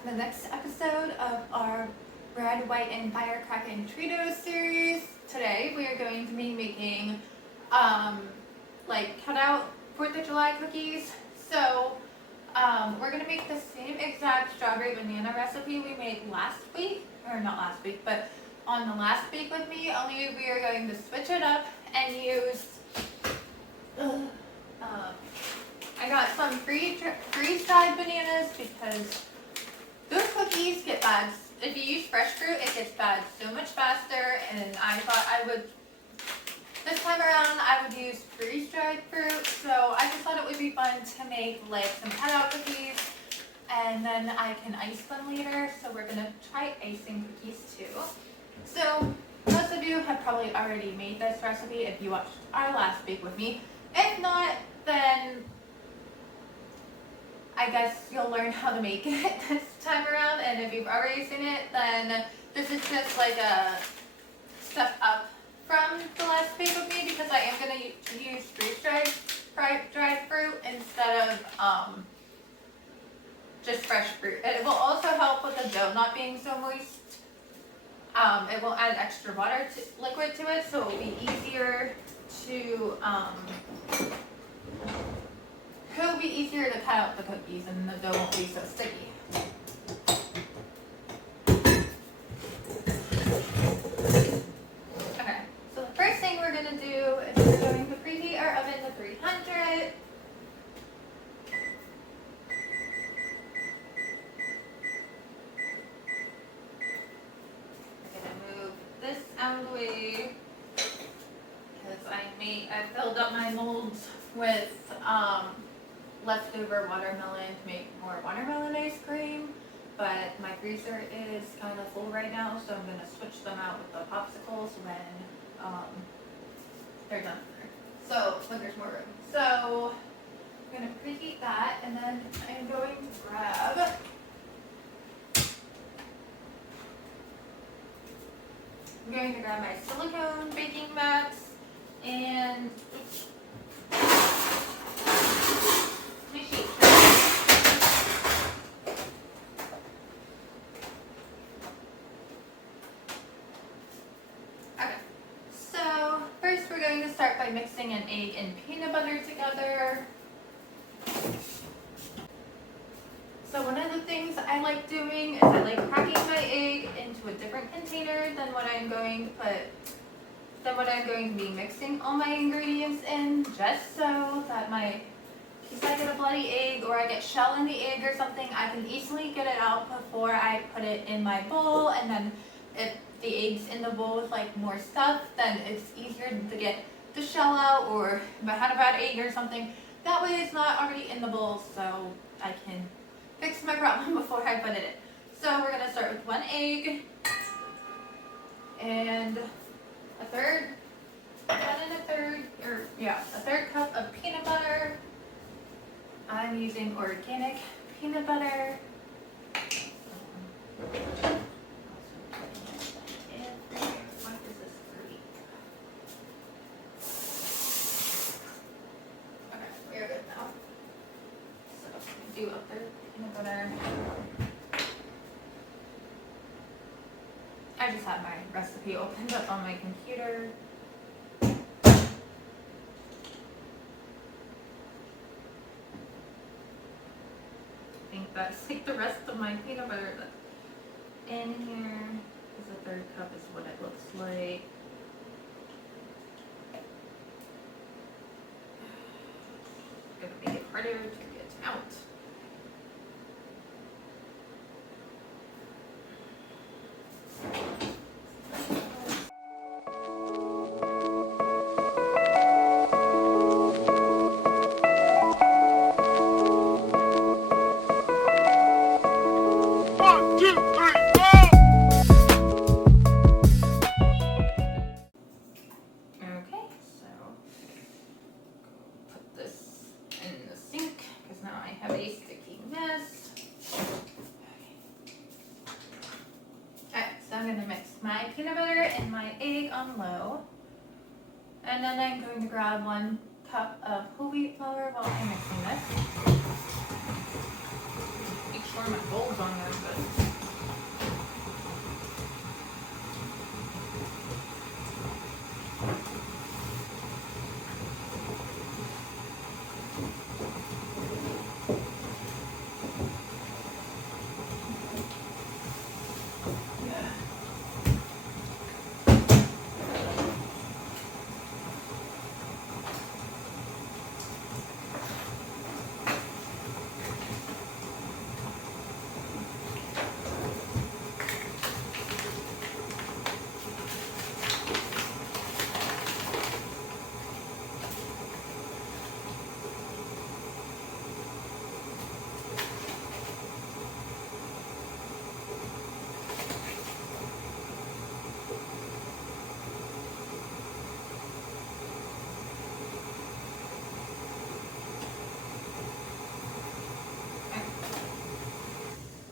back to the next episode of our Red, White, and Firecrackin Treatos series. Today we are going to be making like cutout 4th of July cookies. So we're going to make the same exact strawberry banana recipe we made last week, or not last week, but on the last week with me, only we are going to switch it up and use I got some freeze-dried bananas because those cookies get bad. If you use fresh fruit, it gets bad so much faster, and I thought this time around, I would use freeze-dried fruit. So I just thought it would be fun to make like some cutout cookies, and then I can ice them later. So we're gonna try icing cookies too. So most of you have probably already made this recipe if you watched our last week with me. If not, then I guess you'll learn how to make it this time around, and if you've already seen it, then this is just like a step up from the last week with me, because I am going to use freeze-dried fruit instead of just fresh fruit. It will also help with the dough not being so moist. It will add extra liquid to it, so it will be easier to it'll be easier to cut out the cookies, and the dough won't be so sticky. Okay, so the first thing we're going to do is we're going to preheat our oven to 300. I'm going to move this out of the way because I filled up my molds with leftover watermelon to make more watermelon ice cream, but my freezer is kind of full right now, so I'm going to switch them out with the popsicles when they're done. So when there's more room. So I'm going to preheat that, and then I'm going to grab my silicone baking mats and my sheet tray. Okay, so first we're going to start by mixing an egg and peanut butter together. So one of the things I like doing is I like cracking my egg into a different container than what I'm going to be mixing all my ingredients in, just so that if I get a bloody egg or I get shell in the egg or something, I can easily get it out before I put it in my bowl. And then if the egg's in the bowl with like more stuff, then it's easier to get the shell out, or if I had a bad egg or something, that way it's not already in the bowl, so I can fix my problem before I put it in. So we're going to start with 1 egg and a third cup of peanut butter. I'm using organic peanut butter. What is this 3? Okay, we're good now. So do a third peanut butter. I just have my recipe opened up on my computer. I think that's like the rest of my peanut butter that's in here. Is a third cup is what it looks like. Gonna make it harder to get out. I'm going to mix my peanut butter and my egg on low. And then I'm going to grab 1 cup of whole wheat flour while I'm mixing this. Make sure pour my bowls on there, but.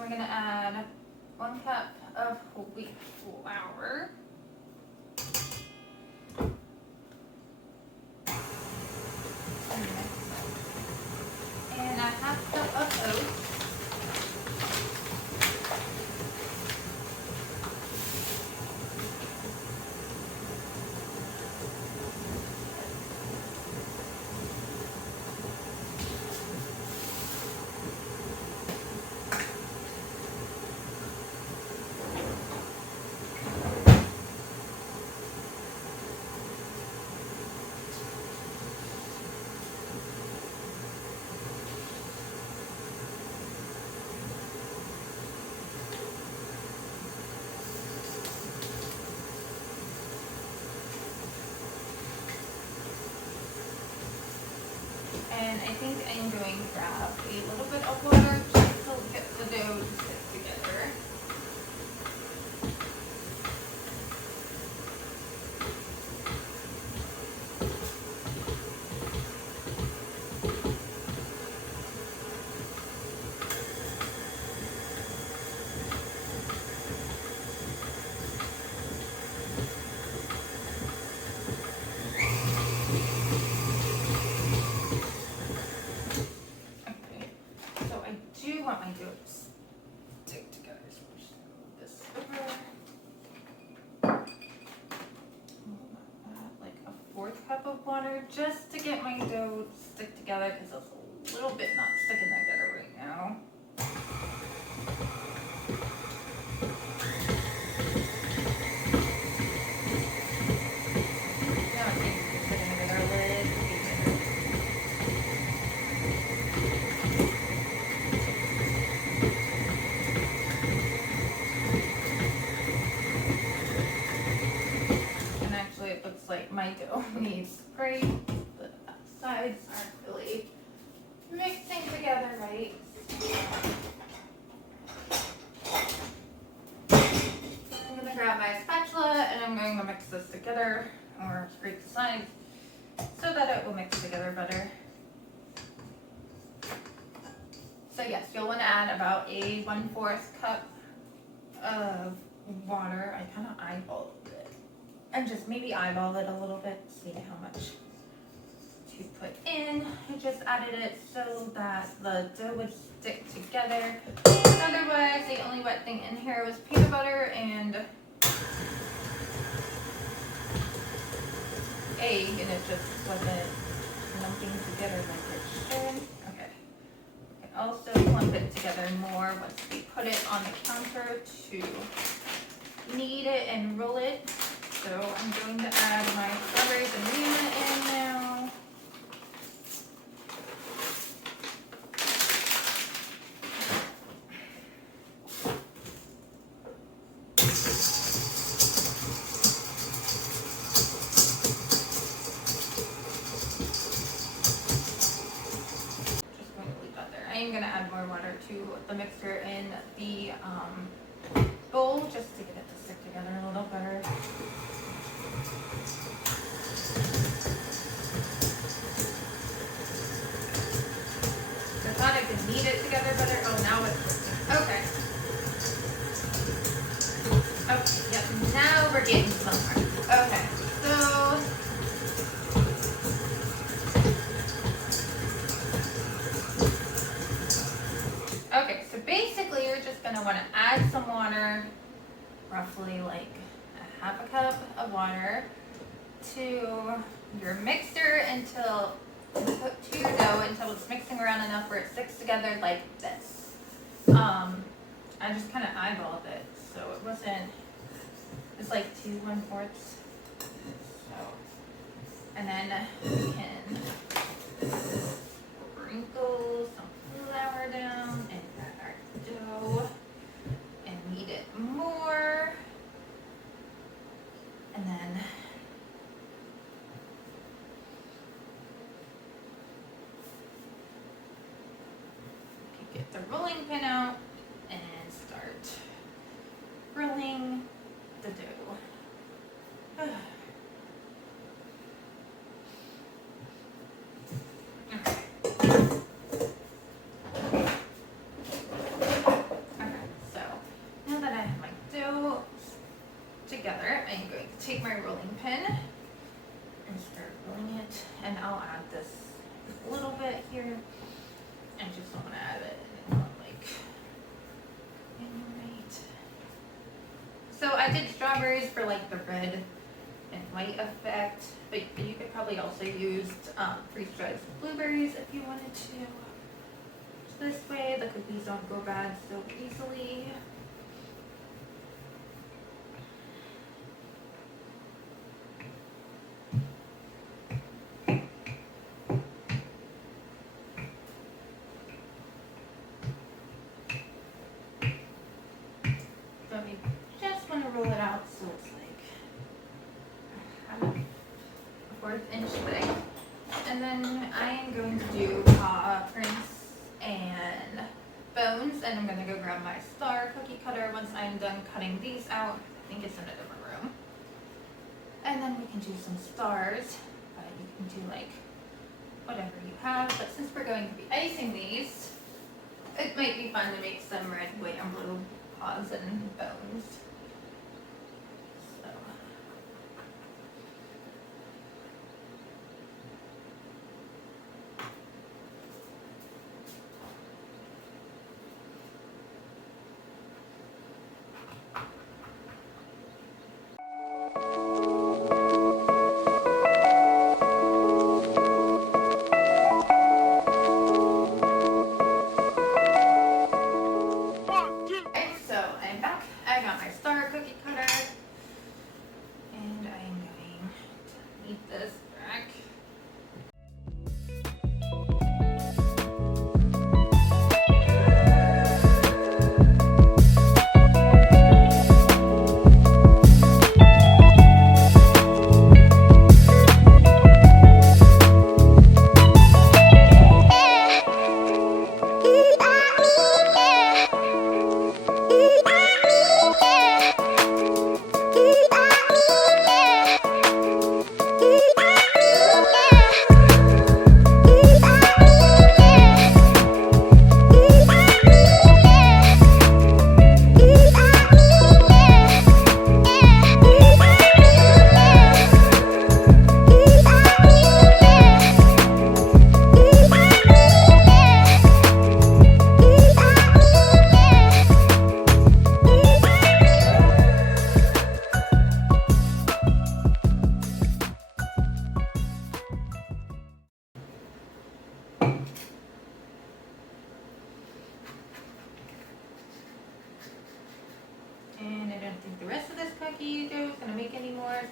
We're gonna add 1 cup of whole wheat flour. And a 1/2 cup of oats. And I think I'm going to grab a little bit of water just to get the dough to stick together. Want my dough to stick together, so I'm just gonna move this over. Like a 1/4 cup of water just to get my dough to stick together because it's a little bit not sticking together right now. Now it seems to be sticking together a little bit. Like my dough needs spray. The sides aren't really mixing together right. I'm gonna grab my spatula and I'm going to mix this together, or scrape the sides so that it will mix together better. So yes, you'll want to add about a 1/4 cup of water. I kind of eyeballed it. And just maybe eyeball it a little bit, see how much to put in. I just added it so that the dough would stick together. Otherwise, the only wet thing in here was peanut butter and egg, and it just wasn't lumping together like it should. Okay. I can also lump it together more once we put it on the counter to knead it and roll it. So I'm going to add my strawberries and banana in now. Just going to leave that there. I am going to add more water to the mixture in the bowl just to get it to stick together a little better. I thought I could knead it together better. Oh, now it's working. Okay. Okay, yep, now we're getting somewhere. Okay, so basically you're just gonna wanna add some water, roughly like a half a cup of water, to your mixer until to your dough until it's mixing around enough where it sticks together like this. I just kind of eyeballed it, so it wasn't. It's like 2 1/4. So, and then we can sprinkle some flour down and add our dough and knead it more, and then get the rolling pin out and start rolling the dough. Okay. So now that I have my dough together, I'm going to take my rolling pin and start rolling it, and I'll add this a little bit here. I just don't want to add it like right. So I did strawberries for like the red and white effect, but you could probably also use freeze-dried blueberries if you wanted to. So this way the cookies don't go bad so easily. Roll it out so it's like a 1/4 inch thick, and then I am going to do prints and bones, and I'm going to go grab my star cookie cutter once I'm done cutting these out. I think it's in a different room, and then we can do some stars, but you can do like whatever you have, but since we're going to be icing these, it might be fun to make some red, white, and blue paws and bones.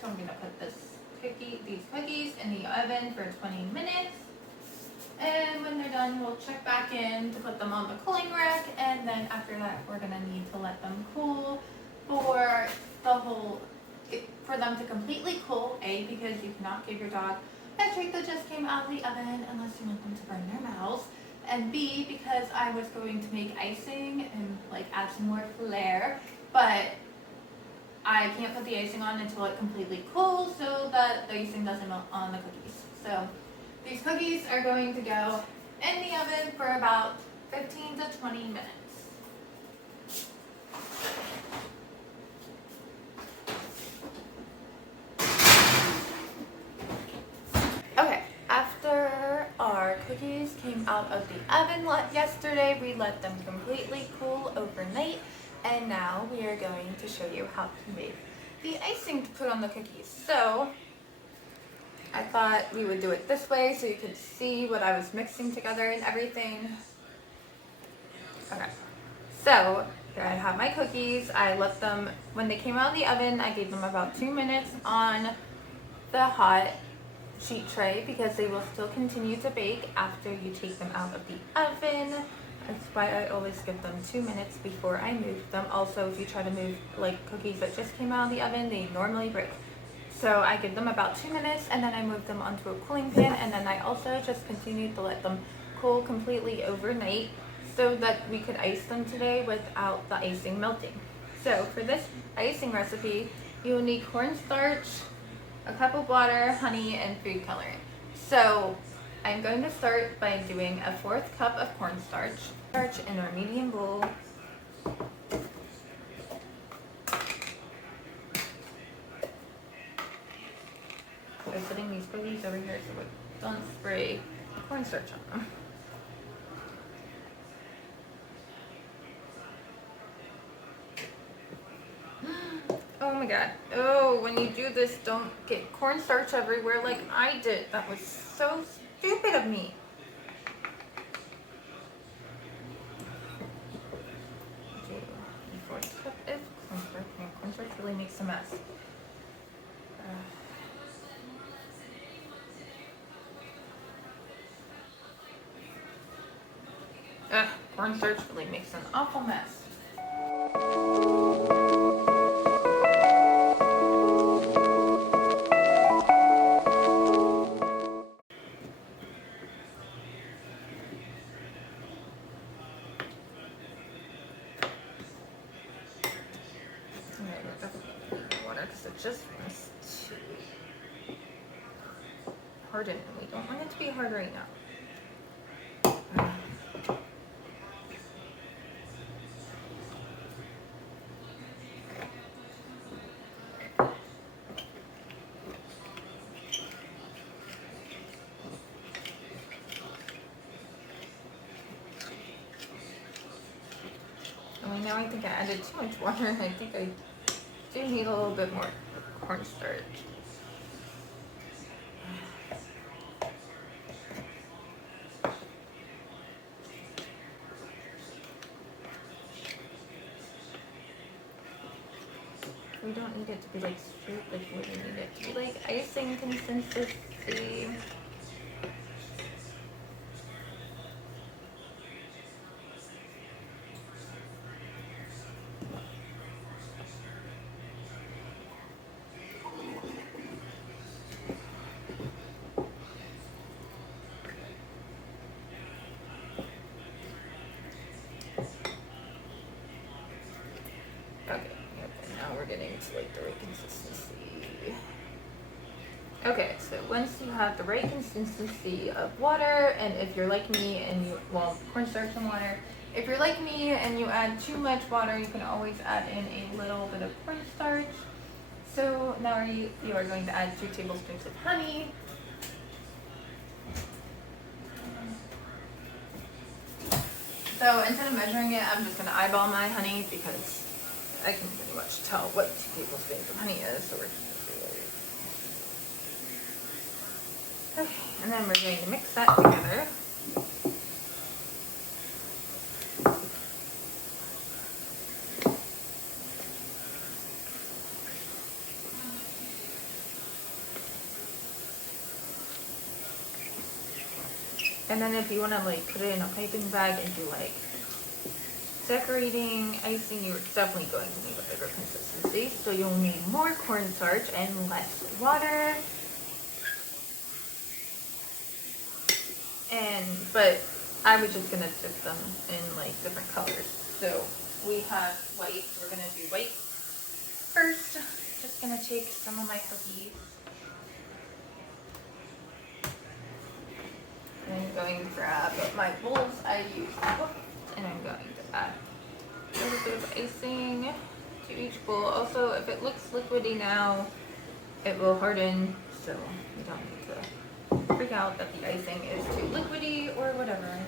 So I'm gonna put these cookies in the oven for 20 minutes. And when they're done, we'll check back in to put them on the cooling rack. And then after that, we're gonna need to let them cool for them to completely cool. Because you cannot give your dog a treat that just came out of the oven unless you want them to burn their mouths. And B, because I was going to make icing and like add some more flair, but I can't put the icing on until it completely cools so that the icing doesn't melt on the cookies. So these cookies are going to go in the oven for about 15 to 20 minutes. Okay, after our cookies came out of the oven yesterday, we let them completely completely cool overnight, and now we are going to show you how to make the icing to put on the cookies. So I thought we would do it this way so you could see what I was mixing together and everything. Okay, so here I have my cookies. I let them, when they came out of the oven, I gave them about 2 minutes on the hot sheet tray because they will still continue to bake after you take them out of the oven. That's why I always give them 2 minutes before I move them. Also, if you try to move like cookies that just came out of the oven, they normally break. So I give them about 2 minutes and then I move them onto a cooling pan, and then I also just continue to let them cool completely overnight so that we could ice them today without the icing melting. So for this icing recipe, you will need cornstarch, a cup of water, honey, and food coloring. So I'm going to start by doing a 1/4 cup of cornstarch. Starch in our medium bowl. I'm putting these cookies over here so we don't spray cornstarch on them. Oh my god. Oh, when you do this, don't get cornstarch everywhere like I did. That was so stupid of me. Okay, the 1/4 cup of cornstarch. Yeah, cornstarch really makes a mess. Cornstarch really makes an awful mess. Water because it just wants to harden, and we don't want it to be hard right now. Now I think I added too much water. I think I do need a little bit more cornstarch. We don't need it to be like straight liquid. We need it to be like icing consistency. Getting to like the right consistency. Okay, so once you have the right consistency of water, and if you're like me and you, well, cornstarch and water, if you're like me and you add too much water, you can always add in a little bit of cornstarch. So now you are going to add 2 tablespoons of honey. So instead of measuring it, I'm just going to eyeball my honey because I can pretty much tell what 2 tablespoons of honey is, so we're just going to do it. Okay, and then we're going to mix that together. And then if you want to like put it in a piping bag and do like decorating icing, you're definitely going to need a bigger consistency. So you'll need more cornstarch and less water. But I was just gonna dip them in like different colors. So we have white. We're gonna do white first. Just gonna take some of my cookies. I'm going to grab my bowls I used, and I'm going to add a little bit of icing to each bowl. Also, if it looks liquidy now, it will harden, so you don't need to freak out that the icing is too liquidy or whatever.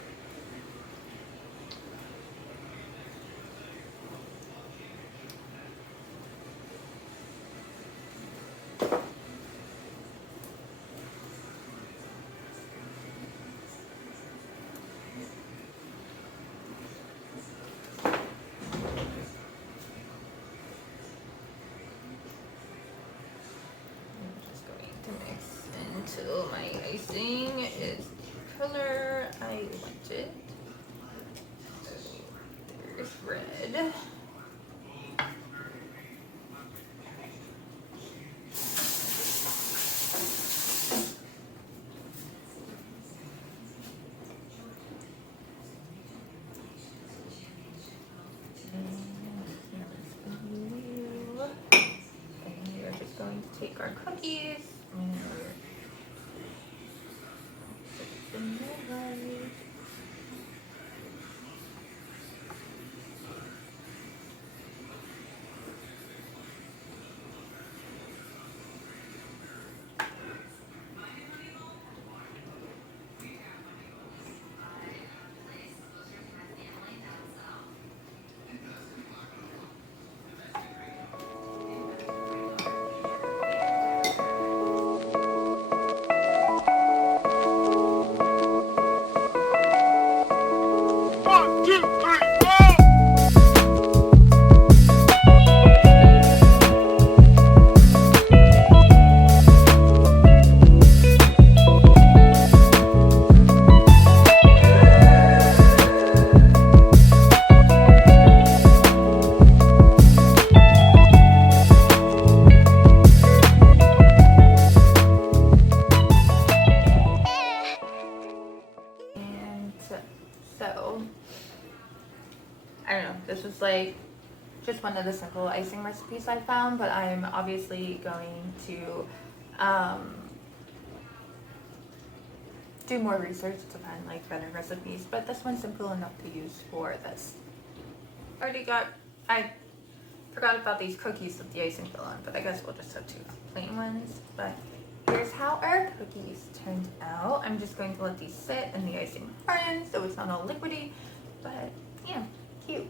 icing is the color I wanted. So there's red. Going to take our cookies and put them away. So, I don't know, this was like just one of the simple icing recipes I found, but I'm obviously going to do more research to find like better recipes, but this one's simple enough to use for this. I forgot about these cookies with the icing fill on, but I guess we'll just have 2 plain ones. But here's how our cookies turned out. I'm just going to let these sit and the icing harden so it's not all liquidy, but yeah, cute.